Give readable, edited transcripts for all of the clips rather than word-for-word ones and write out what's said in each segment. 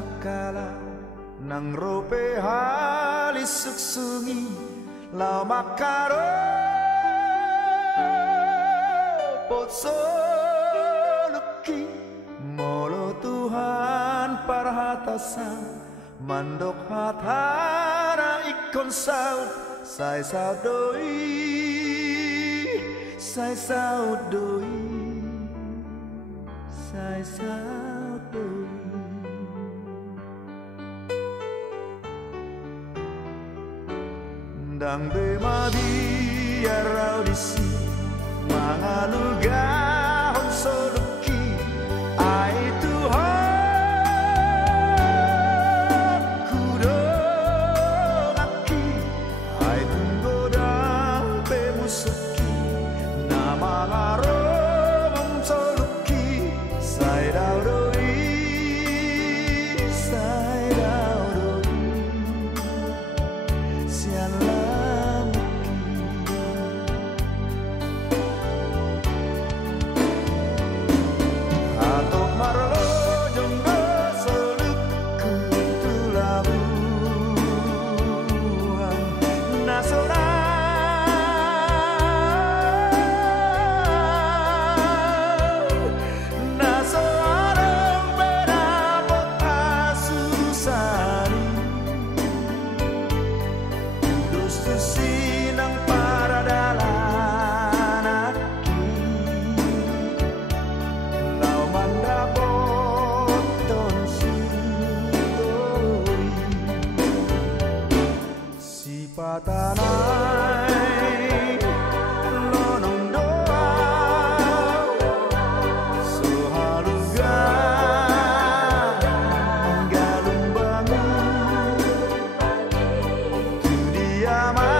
akala nang rope halis suksungi lau makaro potso luki molo Tuhan parhatasa mandok hatara ikon saud sai saudoi sai saudoi sai saudoi dang bemadi arau disi mangaluga honsoduki ai Tuhan kudongaki ai tunggodang pemusuki nama larong soluki sai daudoi sai daudoi sian patanay lonong doa sohaluga galumbangu tudiama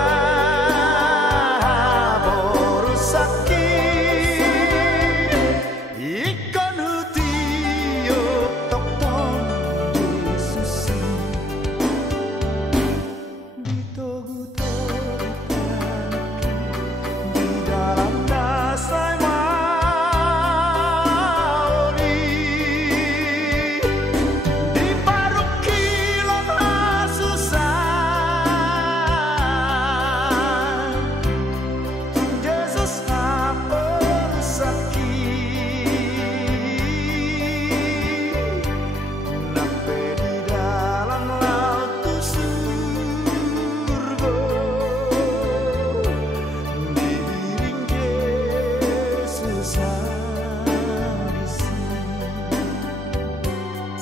borusaki ikon hutiyo tokton Yesusi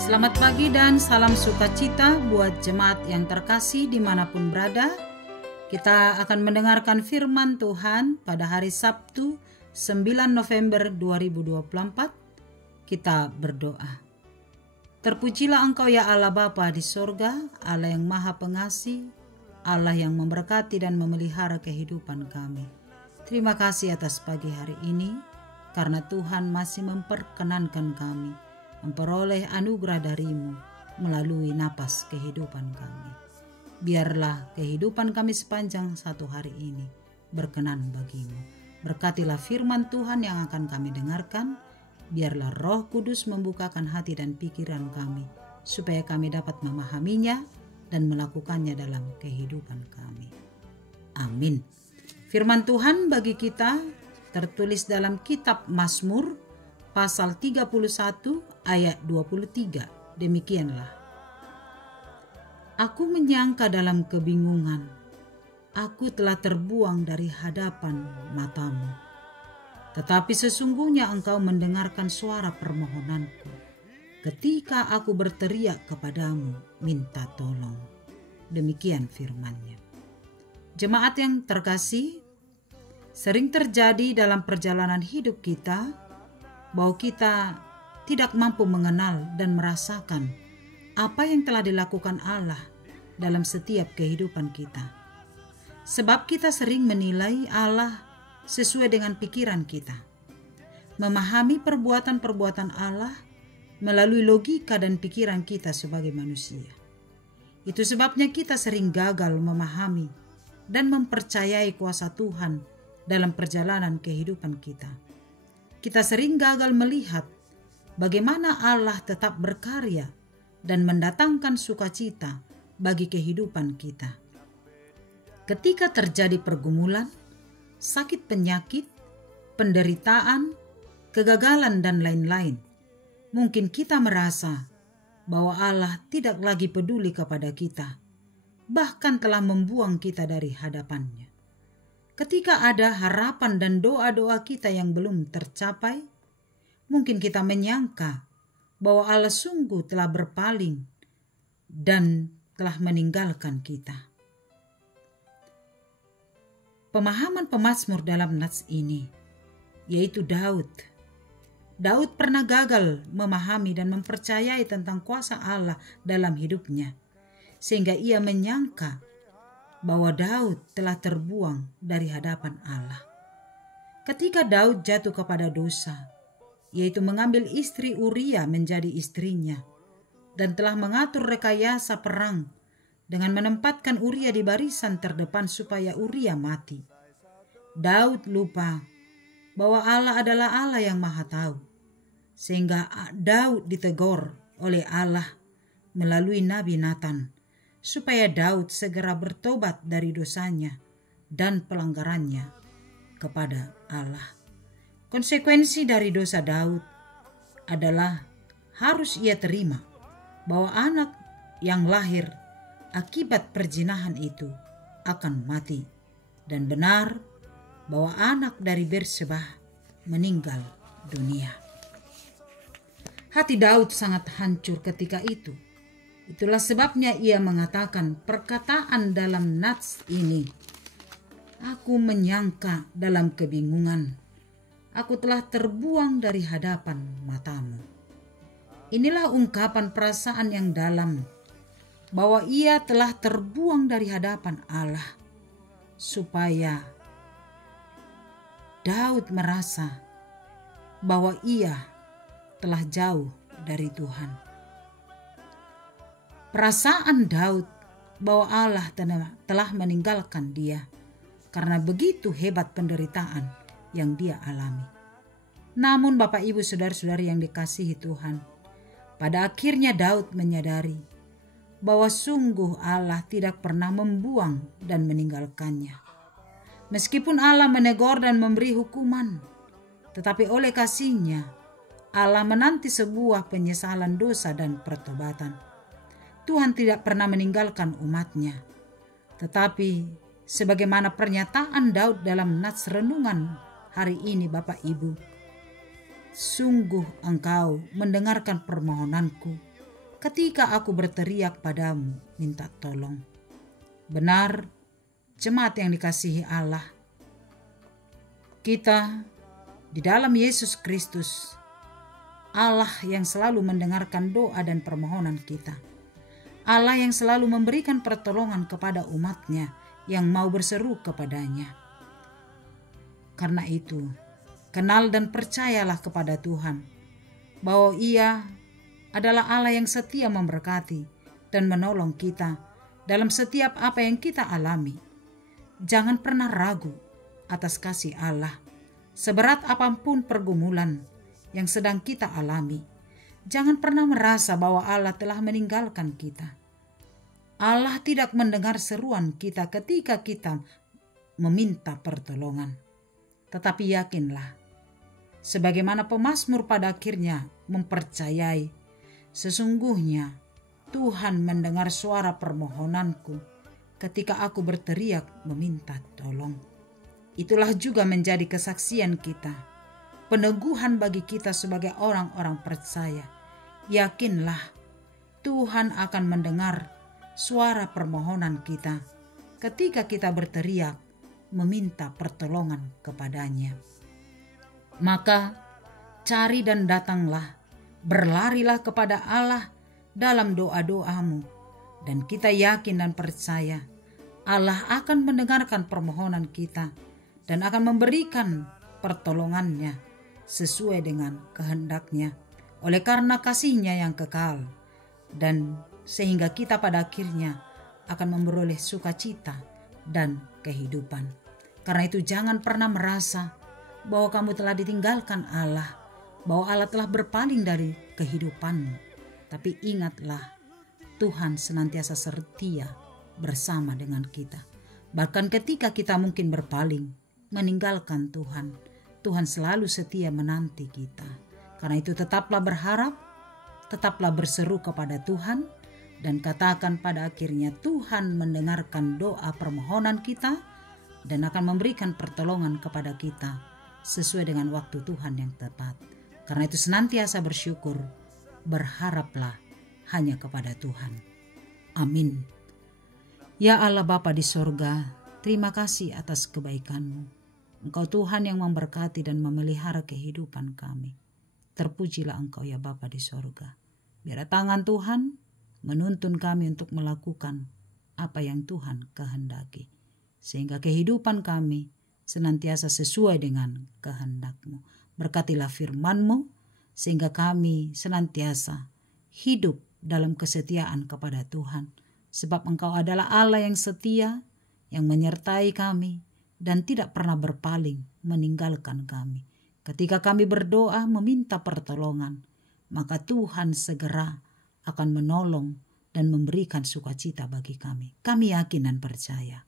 Selamat pagi dan salam sukacita buat jemaat yang terkasih dimanapun berada. Kita akan mendengarkan firman Tuhan pada hari Sabtu 9 November 2024. Kita berdoa. Terpujilah Engkau ya Allah Bapa di sorga, Allah yang maha pengasih, Allah yang memberkati dan memelihara kehidupan kami. Terima kasih atas pagi hari ini, karena Tuhan masih memperkenankan kami memperoleh anugerah dari-Mu melalui napas kehidupan kami. Biarlah kehidupan kami sepanjang satu hari ini berkenan bagi-Mu. Berkatilah firman Tuhan yang akan kami dengarkan. Biarlah Roh Kudus membukakan hati dan pikiran kami, supaya kami dapat memahaminya dan melakukannya dalam kehidupan kami. Amin. Firman Tuhan bagi kita tertulis dalam kitab Mazmur pasal 31 ayat 23. Demikianlah. Aku menyangka dalam kebingungan, aku telah terbuang dari hadapan matamu. Tetapi sesungguhnya Engkau mendengarkan suara permohonanku ketika aku berteriak kepadamu minta tolong. Demikian firman-Nya. Jemaat yang terkasih, sering terjadi dalam perjalanan hidup kita bahwa kita tidak mampu mengenal dan merasakan apa yang telah dilakukan Allah dalam setiap kehidupan kita. Sebab kita sering menilai Allah sesuai dengan pikiran kita, memahami perbuatan-perbuatan Allah melalui logika dan pikiran kita sebagai manusia. Itu sebabnya kita sering gagal memahami dan mempercayai kuasa Tuhan dalam perjalanan kehidupan kita. Kita sering gagal melihat bagaimana Allah tetap berkarya dan mendatangkan sukacita bagi kehidupan kita. Ketika terjadi pergumulan, sakit penyakit, penderitaan, kegagalan, dan lain-lain, mungkin kita merasa bahwa Allah tidak lagi peduli kepada kita, bahkan telah membuang kita dari hadapannya. Ketika ada harapan dan doa-doa kita yang belum tercapai, mungkin kita menyangka bahwa Allah sungguh telah berpaling dan telah meninggalkan kita. Pemahaman pemazmur dalam nats ini, yaitu Daud. Daud pernah gagal memahami dan mempercayai tentang kuasa Allah dalam hidupnya, sehingga ia menyangka bahwa Daud telah terbuang dari hadapan Allah. Ketika Daud jatuh kepada dosa, yaitu mengambil istri Uria menjadi istrinya, dan telah mengatur rekayasa perang dengan menempatkan Uria di barisan terdepan supaya Uria mati, Daud lupa bahwa Allah adalah Allah yang Maha Tahu, sehingga Daud ditegur oleh Allah melalui Nabi Nathan supaya Daud segera bertobat dari dosanya dan pelanggarannya kepada Allah. Konsekuensi dari dosa Daud adalah harus ia terima bahwa anak yang lahir akibat perzinahan itu akan mati, dan benar bahwa anak dari Bersebah meninggal dunia. Hati Daud sangat hancur ketika itu. Itulah sebabnya ia mengatakan perkataan dalam nats ini, "Aku menyangka dalam kebingungan, aku telah terbuang dari hadapan matamu." Inilah ungkapan perasaan yang dalam bahwa ia telah terbuang dari hadapan Allah, supaya Daud merasa bahwa ia telah jauh dari Tuhan. Perasaan Daud bahwa Allah telah meninggalkan dia karena begitu hebat penderitaan yang dia alami. Namun Bapak Ibu Saudara-saudari yang dikasihi Tuhan, pada akhirnya Daud menyadari bahwa sungguh Allah tidak pernah membuang dan meninggalkannya. Meskipun Allah menegur dan memberi hukuman, tetapi oleh kasih-Nya Allah menanti sebuah penyesalan dosa dan pertobatan. Tuhan tidak pernah meninggalkan umat-Nya. Tetapi sebagaimana pernyataan Daud dalam nats renungan hari ini, Bapak Ibu, "Sungguh Engkau mendengarkan permohonanku ketika aku berteriak padamu minta tolong." Benar, jemaat yang dikasihi Allah, kita di dalam Yesus Kristus, Allah yang selalu mendengarkan doa dan permohonan kita, Allah yang selalu memberikan pertolongan kepada umat-Nya yang mau berseru kepadanya. Karena itu, kenal dan percayalah kepada Tuhan bahwa Ia adalah Allah yang setia memberkati dan menolong kita dalam setiap apa yang kita alami. Jangan pernah ragu atas kasih Allah, seberat apapun pergumulan yang sedang kita alami. Jangan pernah merasa bahwa Allah telah meninggalkan kita. Allah tidak mendengar seruan kita ketika kita meminta pertolongan. Tetapi yakinlah, sebagaimana pemazmur pada akhirnya mempercayai, sesungguhnya Tuhan mendengar suara permohonanku ketika aku berteriak meminta tolong. Itulah juga menjadi kesaksian kita, peneguhan bagi kita sebagai orang-orang percaya. Yakinlah, Tuhan akan mendengar suara permohonan kita ketika kita berteriak meminta pertolongan kepadanya. Maka cari dan datanglah, berlarilah kepada Allah dalam doa-doamu, dan kita yakin dan percaya Allah akan mendengarkan permohonan kita dan akan memberikan pertolongannya sesuai dengan kehendak-Nya, oleh karena kasih-Nya yang kekal, dan sehingga kita pada akhirnya akan memperoleh sukacita dan kehidupan. Karena itu jangan pernah merasa bahwa kamu telah ditinggalkan Allah, bahwa Allah telah berpaling dari kehidupanmu. Tapi ingatlah, Tuhan senantiasa setia bersama dengan kita. Bahkan ketika kita mungkin berpaling, meninggalkan Tuhan, Tuhan selalu setia menanti kita. Karena itu tetaplah berharap, tetaplah berseru kepada Tuhan, dan katakan pada akhirnya Tuhan mendengarkan doa permohonan kita dan akan memberikan pertolongan kepada kita sesuai dengan waktu Tuhan yang tepat. Karena itu senantiasa bersyukur, berharaplah hanya kepada Tuhan. Amin. Ya Allah Bapa di sorga, terima kasih atas kebaikan-Mu. Engkau Tuhan yang memberkati dan memelihara kehidupan kami. Terpujilah Engkau ya Bapa di sorga. Biar tangan Tuhan menuntun kami untuk melakukan apa yang Tuhan kehendaki. Sehingga kehidupan kami senantiasa sesuai dengan kehendak-Mu. Berkatilah firman-Mu sehingga kami senantiasa hidup dalam kesetiaan kepada Tuhan. Sebab Engkau adalah Allah yang setia, yang menyertai kami, dan tidak pernah berpaling meninggalkan kami. Ketika kami berdoa meminta pertolongan, maka Tuhan segera akan menolong dan memberikan sukacita bagi kami. Kami yakin dan percaya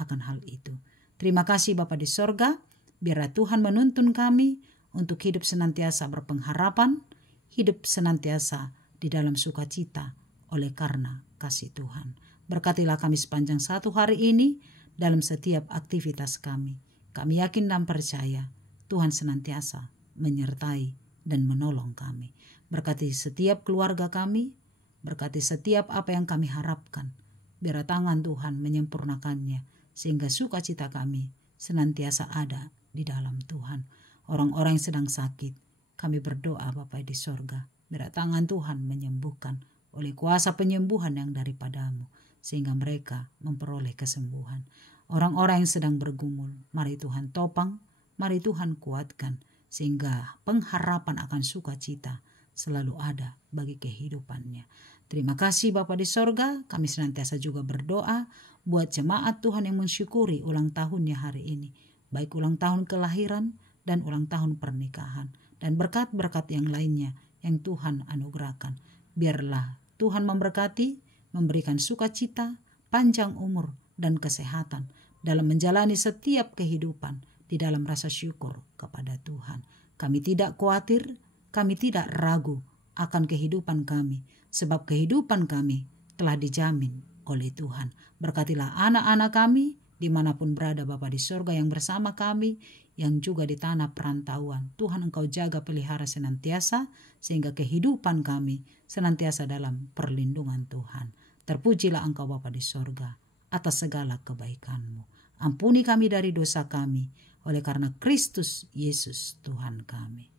akan hal itu. Terima kasih Bapa di sorga, biarlah Tuhan menuntun kami untuk hidup senantiasa berpengharapan, hidup senantiasa di dalam sukacita oleh karena kasih Tuhan. Berkatilah kami sepanjang satu hari ini, dalam setiap aktivitas kami. Kami yakin dan percaya Tuhan senantiasa menyertai dan menolong kami. Berkati setiap keluarga kami, berkati setiap apa yang kami harapkan. Biar tangan Tuhan menyempurnakannya, sehingga sukacita kami senantiasa ada di dalam Tuhan. Orang-orang yang sedang sakit, kami berdoa Bapa di sorga, biar tangan Tuhan menyembuhkan oleh kuasa penyembuhan yang daripadamu, sehingga mereka memperoleh kesembuhan. Orang-orang yang sedang bergumul, mari Tuhan topang, mari Tuhan kuatkan, sehingga pengharapan akan sukacita selalu ada bagi kehidupannya. Terima kasih Bapa di sorga, kami senantiasa juga berdoa buat jemaat Tuhan yang mensyukuri ulang tahunnya hari ini, baik ulang tahun kelahiran dan ulang tahun pernikahan, dan berkat-berkat yang lainnya yang Tuhan anugerahkan. Biarlah Tuhan memberkati, memberikan sukacita, panjang umur, dan kesehatan dalam menjalani setiap kehidupan di dalam rasa syukur kepada Tuhan. Kami tidak khawatir, kami tidak ragu akan kehidupan kami, sebab kehidupan kami telah dijamin oleh Tuhan. Berkatilah anak-anak kami dimanapun berada Bapa di sorga yang bersama kami, yang juga di tanah perantauan. Tuhan Engkau jaga pelihara senantiasa, sehingga kehidupan kami senantiasa dalam perlindungan Tuhan. Terpujilah Engkau Bapa di sorga atas segala kebaikan-Mu. Ampuni kami dari dosa kami, oleh karena Kristus Yesus Tuhan kami.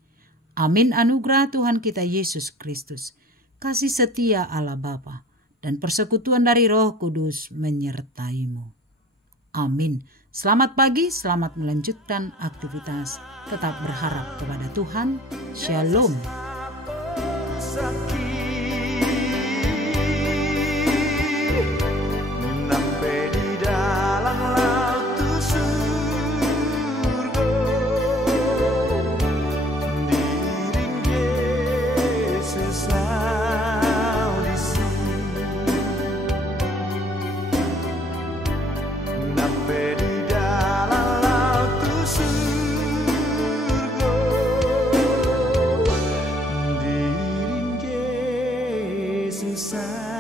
Amin. Anugerah Tuhan kita Yesus Kristus, kasih setia Allah Bapa, dan persekutuan dari Roh Kudus menyertai-Mu. Amin. Selamat pagi, selamat melanjutkan aktivitas. Tetap berharap kepada Tuhan. Shalom. Susah